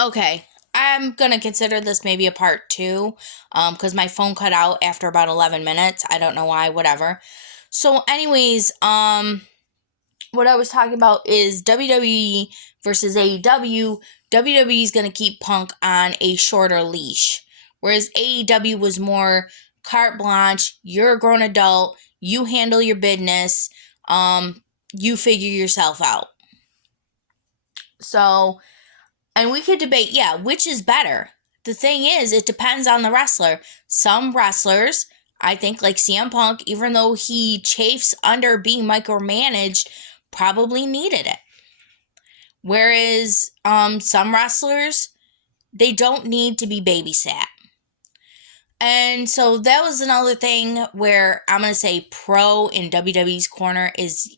Okay, I'm going to consider this maybe a part 2 because my phone cut out after about 11 minutes. I don't know why, whatever. So anyways, what I was talking about is WWE versus AEW. WWE is going to keep Punk on a shorter leash, whereas AEW was more carte blanche. You're a grown adult. You handle your business. You figure yourself out. So, and we could debate, yeah, which is better. The thing is, it depends on the wrestler. Some wrestlers, I think, like CM Punk, even though he chafes under being micromanaged, probably needed it. Whereas some wrestlers, they don't need to be babysat. And so that was another thing where I'm going to say pro in WWE's corner is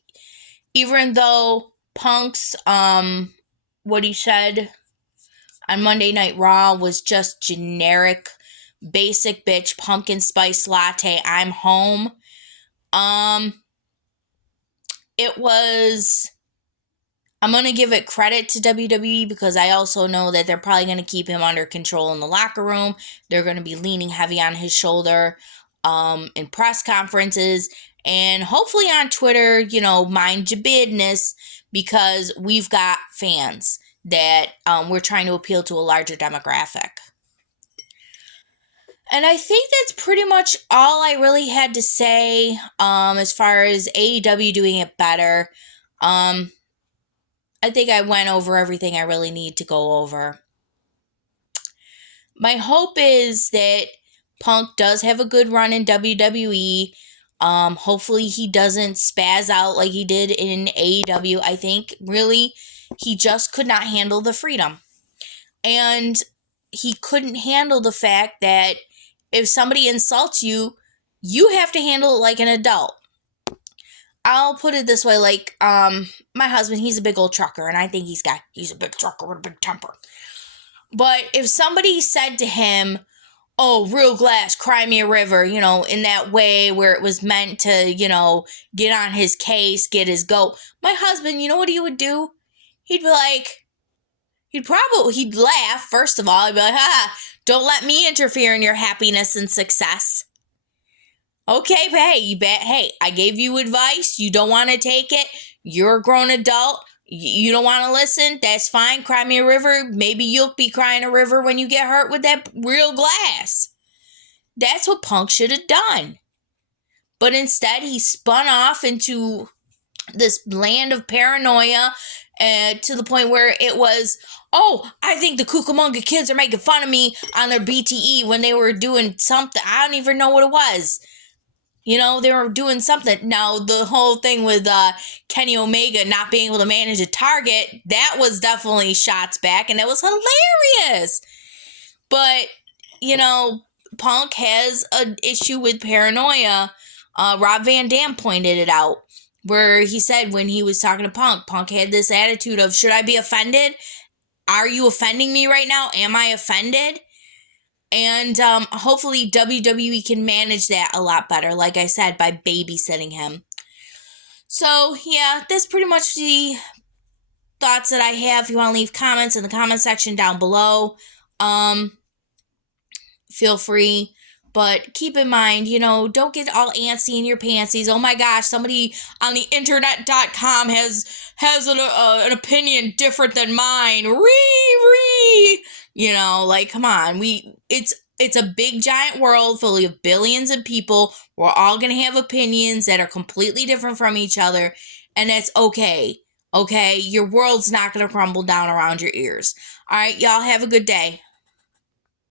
even though Punk's, what he said on Monday Night Raw was just generic, basic bitch, pumpkin spice latte, I'm home. It was, I'm going to give it credit to WWE because I also know that they're probably going to keep him under control in the locker room. They're going to be leaning heavy on his shoulder in press conferences and hopefully on Twitter, mind your business because we've got fans that we're trying to appeal to a larger demographic. And I think that's pretty much all I really had to say as far as AEW doing it better. I think I went over everything I really need to go over. My hope is that Punk does have a good run in WWE. Hopefully he doesn't spaz out like he did in AEW. I think really he just could not handle the freedom. And he couldn't handle the fact that if somebody insults you, you have to handle it like an adult. I'll put it this way, like, my husband, he's a big old trucker, and I think he's a big trucker with a big temper. But if somebody said to him, oh, real glass, cry me a river, in that way where it was meant to, get on his case, get his goat, my husband, you know what he would do? He'd be like, he'd laugh, first of all. He'd be like, don't let me interfere in your happiness and success. Okay, but hey, I gave you advice. You don't want to take it. You're a grown adult. You don't want to listen. That's fine. Cry me a river. Maybe you'll be crying a river when you get hurt with that real glass. That's what Punk should have done. But instead, he spun off into this land of paranoia to the point where it was, oh, I think the Cucamonga kids are making fun of me on their BTE when they were doing something. I don't even know what it was. They were doing something. Now, the whole thing with Kenny Omega not being able to manage a target, that was definitely shots back, and that was hilarious. But, Punk has an issue with paranoia. Rob Van Dam pointed it out, where he said when he was talking to Punk had this attitude of, should I be offended? Are you offending me right now? Am I offended? And hopefully WWE can manage that a lot better, like I said, by babysitting him. So, yeah, that's pretty much the thoughts that I have. If you want to leave comments in the comment section down below, feel free. But keep in mind, don't get all antsy in your pantsies. Oh my gosh, somebody on the internet.com has an opinion different than mine. Come on. It's a big giant world full of billions of people. We're all going to have opinions that are completely different from each other, and that's okay. Okay? Your world's not going to crumble down around your ears. All right, y'all have a good day.